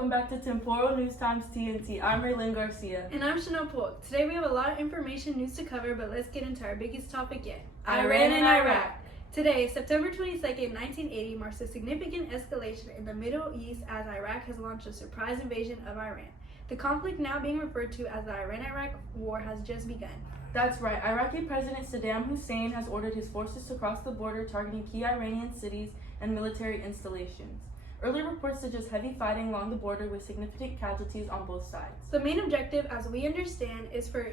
welcome back to Temporal News Times TNT. I'm Raylene Garcia. And I'm Chanel Polk. Today we have a lot of information news to cover, but let's get into our biggest topic yet. Iran and Iraq. Today, September 22nd, 1980, marks a significant escalation in the Middle East as Iraq has launched a surprise invasion of Iran. The conflict, now being referred to as the Iran-Iraq War, has just begun. That's right. Iraqi President Saddam Hussein has ordered his forces to cross the border, targeting key Iranian cities and military installations. Early reports suggest heavy fighting along the border with significant casualties on both sides. The main objective, as we understand, is for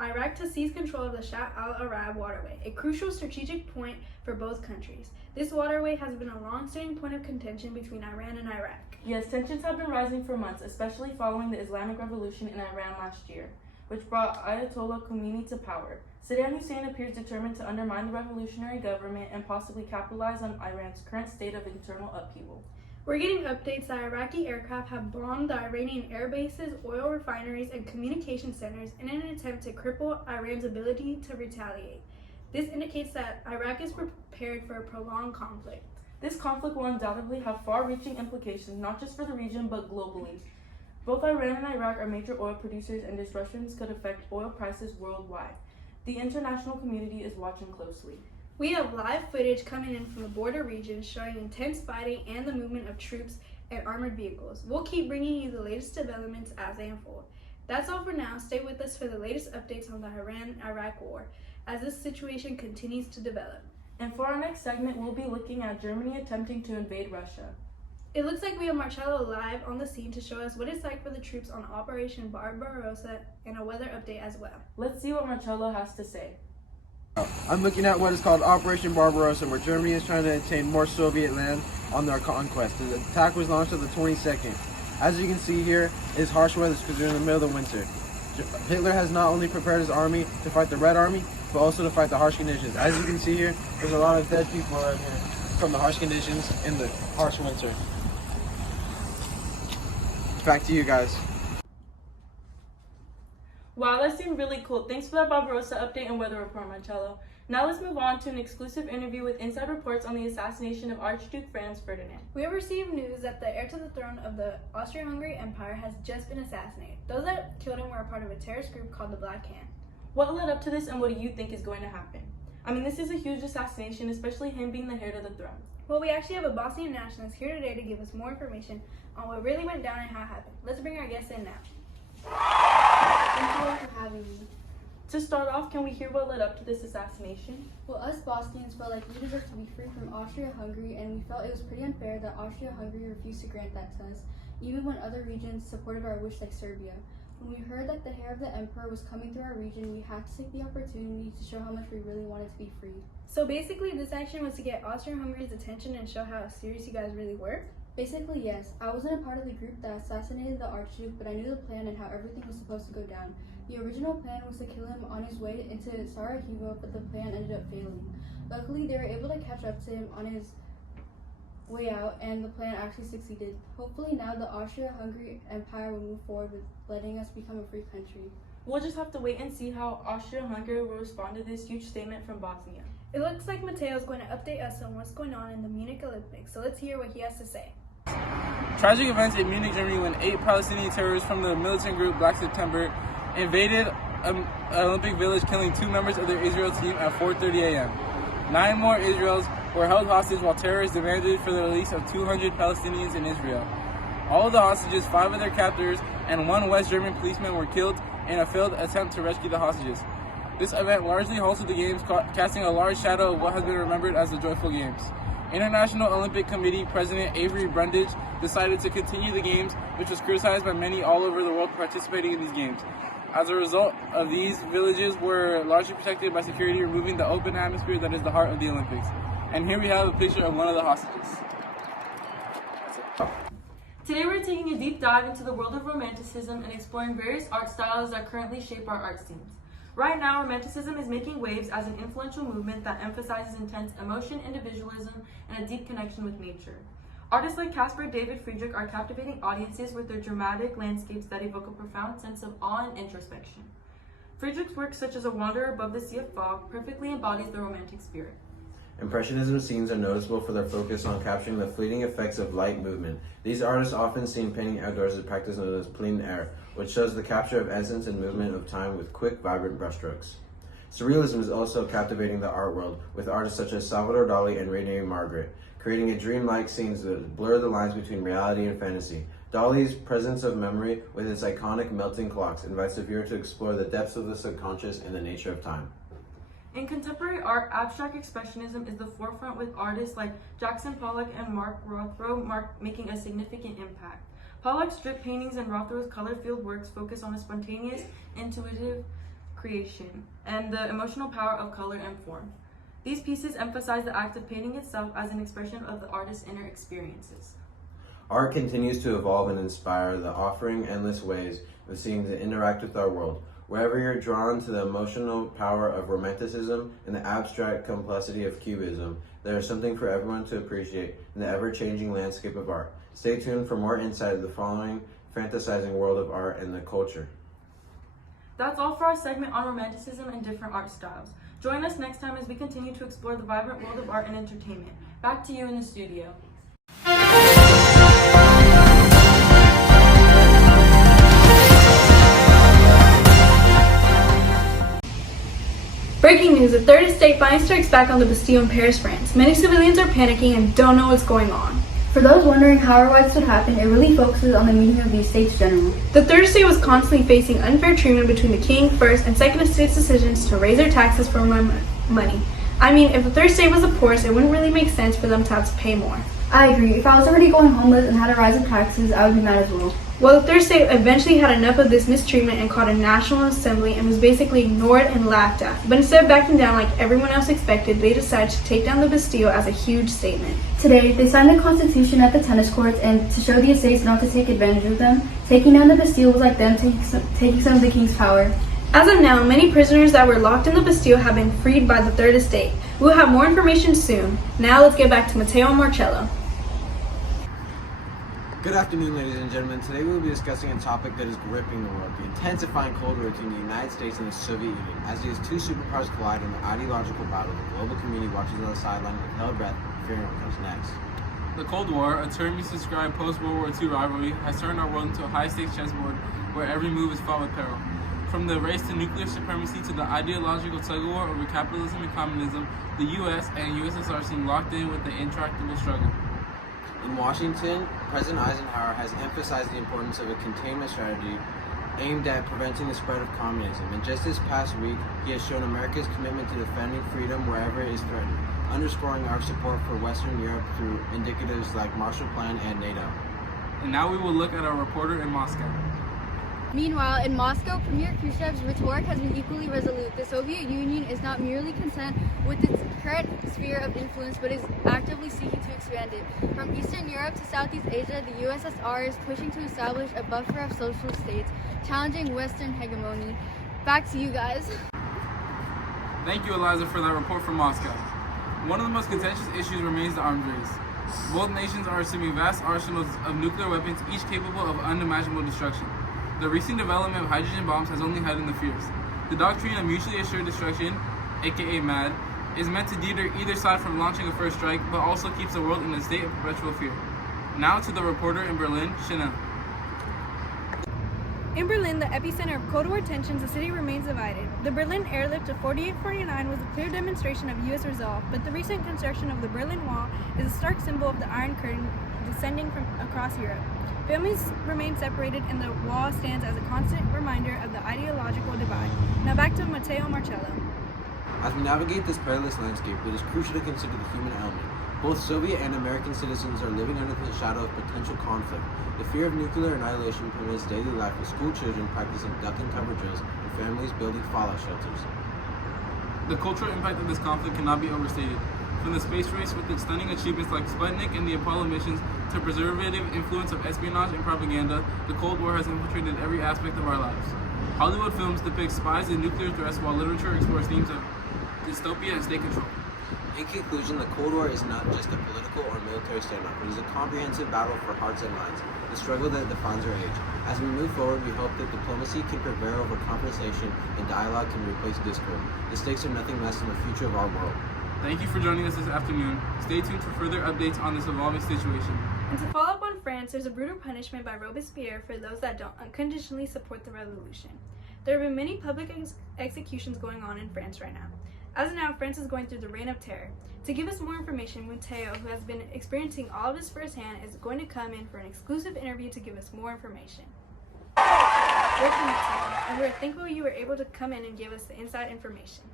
Iraq to seize control of the Shah al-Arab waterway, a crucial strategic point for both countries. This waterway has been a long-standing point of contention between Iran and Iraq. Yes, tensions have been rising for months, especially following the Islamic Revolution in Iran last year, which brought Ayatollah Khomeini to power. Saddam Hussein appears determined to undermine the revolutionary government and possibly capitalize on Iran's current state of internal upheaval. We're getting updates that Iraqi aircraft have bombed the Iranian air bases, oil refineries, and communication centers in an attempt to cripple Iran's ability to retaliate. This indicates that Iraq is prepared for a prolonged conflict. This conflict will undoubtedly have far-reaching implications, not just for the region, but globally. Both Iran and Iraq are major oil producers, and disruptions could affect oil prices worldwide. The international community is watching closely. We have live footage coming in from the border regions showing intense fighting and the movement of troops and armored vehicles. We'll keep bringing you the latest developments as they unfold. That's all for now. Stay with us for the latest updates on the Iran-Iraq war as this situation continues to develop. And for our next segment, we'll be looking at Germany attempting to invade Russia. It looks like we have Marcello live on the scene to show us what it's like for the troops on Operation Barbarossa and a weather update as well. Let's see what Marcello has to say. I'm looking at what is called Operation Barbarossa, where Germany is trying to attain more Soviet land on their conquest. The attack was launched on the 22nd. As you can see here, it's harsh weather because we're in the middle of the winter. Hitler has not only prepared his army to fight the Red Army, but also to fight the harsh conditions. As you can see here, there's a lot of dead people around here from the harsh conditions in the harsh winter. Back to you guys. Wow, that seemed really cool. Thanks for that Barbarossa update and weather report, Marcello. Now let's move on to an exclusive interview with inside reports on the assassination of Archduke Franz Ferdinand. We have received news that the heir to the throne of the Austro-Hungary Empire has just been assassinated. Those that killed him were a part of a terrorist group called the Black Hand. What led up to this, and what do you think is going to happen? I mean, this is a huge assassination, especially him being the heir to the throne. Well, we actually have a Bosnian nationalist here today to give us more information on what really went down and how it happened. Let's bring our guests in now. Thank you all for having me. To start off, can we hear what led up to this assassination? Well, us Bosnians felt like we deserved to be free from Austria-Hungary, and we felt it was pretty unfair that Austria-Hungary refused to grant that to us, even when other regions supported our wish like Serbia. When we heard that the heir of the emperor was coming through our region, we had to take the opportunity to show how much we really wanted to be free. So basically, this action was to get Austria-Hungary's attention and show how serious you guys really were? Basically, yes. I wasn't a part of the group that assassinated the Archduke, but I knew the plan and how everything was supposed to go down. The original plan was to kill him on his way into Sarajevo, but the plan ended up failing. Luckily, they were able to catch up to him on his way out, and the plan actually succeeded. Hopefully now the Austria-Hungary Empire will move forward with letting us become a free country. We'll just have to wait and see how Austria-Hungary will respond to this huge statement from Bosnia. It looks like Mateo is going to update us on what's going on in the Munich Olympics, so let's hear what he has to say. Tragic events in Munich, Germany, when 8 Palestinian terrorists from the militant group Black September invaded an Olympic village, killing 2 members of their Israel team at 4:30 a.m. 9 more Israelis were held hostage while terrorists demanded for the release of 200 Palestinians in Israel. All of the hostages, 5 of their captors, and 1 West German policeman were killed in a failed attempt to rescue the hostages. This event largely halted the Games, casting a large shadow of what has been remembered as the Joyful Games. International Olympic Committee President Avery Brundage decided to continue the Games, which was criticized by many all over the world participating in these Games. As a result of these, villages were largely protected by security, removing the open atmosphere that is the heart of the Olympics. And here we have a picture of one of the hostages. Today we're taking a deep dive into the world of romanticism and exploring various art styles that currently shape our art scenes. Right now, romanticism is making waves as an influential movement that emphasizes intense emotion, individualism, and a deep connection with nature. Artists like Caspar David Friedrich are captivating audiences with their dramatic landscapes that evoke a profound sense of awe and introspection. Friedrich's work, such as A Wanderer Above the Sea of Fog, perfectly embodies the romantic spirit. Impressionism scenes are noticeable for their focus on capturing the fleeting effects of light movement. These artists often seen painting outdoors as a practice known as plein air, which shows the capture of essence and movement of time with quick, vibrant brushstrokes. Surrealism is also captivating the art world, with artists such as Salvador Dali and René Magritte, creating a dreamlike scenes that blur the lines between reality and fantasy. Dali's presence of memory, with its iconic melting clocks, invites the viewer to explore the depths of the subconscious and the nature of time. In contemporary art, abstract expressionism is the forefront, with artists like Jackson Pollock and Mark Rothko making a significant impact. Pollock's strip paintings and Rothko's color-filled works focus on a spontaneous, intuitive creation and the emotional power of color and form. These pieces emphasize the act of painting itself as an expression of the artist's inner experiences. Art continues to evolve and inspire, offering endless ways of seeing to interact with our world. Wherever you're drawn to the emotional power of Romanticism and the abstract complexity of Cubism, there is something for everyone to appreciate in the ever-changing landscape of art. Stay tuned for more insight of the following fantasizing world of art and the culture. That's all for our segment on Romanticism and different art styles. Join us next time as we continue to explore the vibrant world of art and entertainment. Back to you in the studio. Breaking news, the third estate finally strikes back on the Bastille in Paris, France. Many civilians are panicking and don't know what's going on. For those wondering how or why this would happen, it really focuses on the meaning of the Estates General. The third estate was constantly facing unfair treatment between the king, first, and second estate's decisions to raise their taxes for more money. I mean, if the third estate was the poorest, it wouldn't really make sense for them to have to pay more. I agree. If I was already going homeless and had a rise in taxes, I would be mad as well. Well, the third estate eventually had enough of this mistreatment and called a national assembly and was basically ignored and laughed at. But instead of backing down like everyone else expected, they decided to take down the Bastille as a huge statement. Today, they signed the Constitution at the tennis courts, and to show the estates not to take advantage of them, taking down the Bastille was like them taking some of the king's power. As of now, many prisoners that were locked in the Bastille have been freed by the third estate. We will have more information soon. Now let's get back to Matteo and Marcello. Good afternoon, ladies and gentlemen. Today we will be discussing a topic that is gripping the world, the intensifying Cold War between the United States and the Soviet Union. As these two superpowers collide in the ideological battle, the global community watches on the sideline with held breath, fearing what comes next. The Cold War, a term used to describe post-World War II rivalry, has turned our world into a high-stakes chessboard where every move is fought with peril. From the race to nuclear supremacy to the ideological tug-of-war over capitalism and communism, the U.S. and USSR seem locked in with the intractable struggle. In Washington, President Eisenhower has emphasized the importance of a containment strategy aimed at preventing the spread of communism. And just this past week, he has shown America's commitment to defending freedom wherever it is threatened, underscoring our support for Western Europe through indicatives like Marshall Plan and NATO. And now we will look at our reporter in Moscow. Meanwhile, in Moscow, Premier Khrushchev's rhetoric has been equally resolute. The Soviet Union is not merely content with its current sphere of influence, but is actively seeking to expand it. From Eastern Europe to Southeast Asia, the USSR is pushing to establish a buffer of social states, challenging Western hegemony. Back to you guys. Thank you, Eliza, for that report from Moscow. One of the most contentious issues remains the arms race. Both nations are assuming vast arsenals of nuclear weapons, each capable of unimaginable destruction. The recent development of hydrogen bombs has only heightened the fears. The doctrine of mutually assured destruction, aka MAD, is meant to deter either side from launching a first strike, but also keeps the world in a state of perpetual fear. Now to the reporter in Berlin, Chanel. In Berlin, the epicenter of Cold War tensions, the city remains divided. The Berlin airlift of 4849 was a clear demonstration of U.S. resolve, but the recent construction of the Berlin Wall is a stark symbol of the Iron Curtain descending from across Europe. Families remain separated, and the wall stands as a constant reminder of the ideological divide. Now back to Matteo Marcello. As we navigate this perilous landscape, it is crucial to consider the human element. Both Soviet and American citizens are living under the shadow of potential conflict. The fear of nuclear annihilation permeates daily life, with school children practicing duck and cover drills and families building fallout shelters. The cultural impact of this conflict cannot be overstated. From the space race with its stunning achievements like Sputnik and the Apollo missions to preservative influence of espionage and propaganda, the Cold War has infiltrated every aspect of our lives. Hollywood films depict spies in nuclear threats, while literature explores themes of dystopia and state control. In conclusion, the Cold War is not just a political or military standoff, it is a comprehensive battle for hearts and minds, the struggle that defines our age. As we move forward, we hope that diplomacy can prevail over conversation and dialogue can replace discord. The stakes are nothing less than the future of our world. Thank you for joining us this afternoon. Stay tuned for further updates on this evolving situation. And to follow up on France, there's a brutal punishment by Robespierre for those that don't unconditionally support the revolution. There have been many public executions going on in France right now. As of now, France is going through the reign of terror. To give us more information, Mateo, who has been experiencing all of this firsthand, is going to come in for an exclusive interview to give us more information. Welcome, Mateo, and we're thankful you were able to come in and give us the inside information.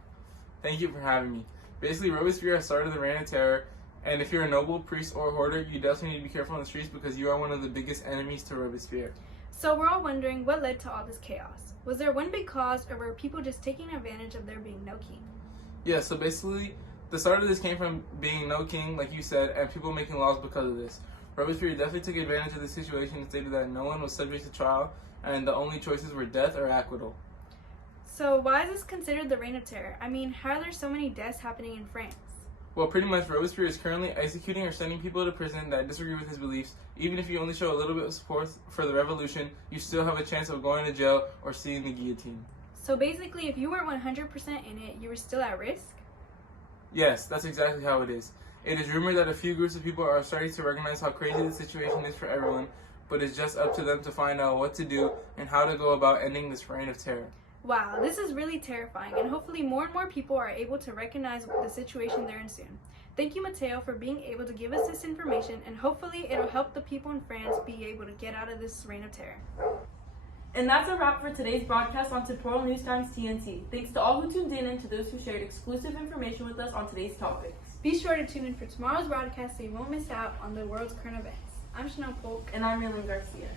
Thank you for having me. Basically, Robespierre started the reign of terror, and if you're a noble, priest, or hoarder, you definitely need to be careful on the streets because you are one of the biggest enemies to Robespierre. So we're all wondering what led to all this chaos. Was there one big cause, or were people just taking advantage of there being no king? Yeah, so basically, the start of this came from being no king, like you said, and people making laws because of this. Robespierre definitely took advantage of the situation and stated that no one was subject to trial, and the only choices were death or acquittal. So why is this considered the reign of terror? I mean, how are there so many deaths happening in France? Well, pretty much, Robespierre is currently executing or sending people to prison that disagree with his beliefs. Even if you only show a little bit of support for the revolution, you still have a chance of going to jail or seeing the guillotine. So basically, if you weren't 100% in it, you were still at risk? Yes, that's exactly how it is. It is rumored that a few groups of people are starting to recognize how crazy the situation is for everyone, but it's just up to them to find out what to do and how to go about ending this reign of terror. Wow, this is really terrifying, and hopefully more and more people are able to recognize the situation they're in soon. Thank you, Mateo, for being able to give us this information, and hopefully it'll help the people in France be able to get out of this reign of terror. And that's a wrap for today's broadcast on Temporal News Times TNT. Thanks to all who tuned in and to those who shared exclusive information with us on today's topics. Be sure to tune in for tomorrow's broadcast so you won't miss out on the world's current events. I'm Chanel Polk. And I'm Maylin Garcia.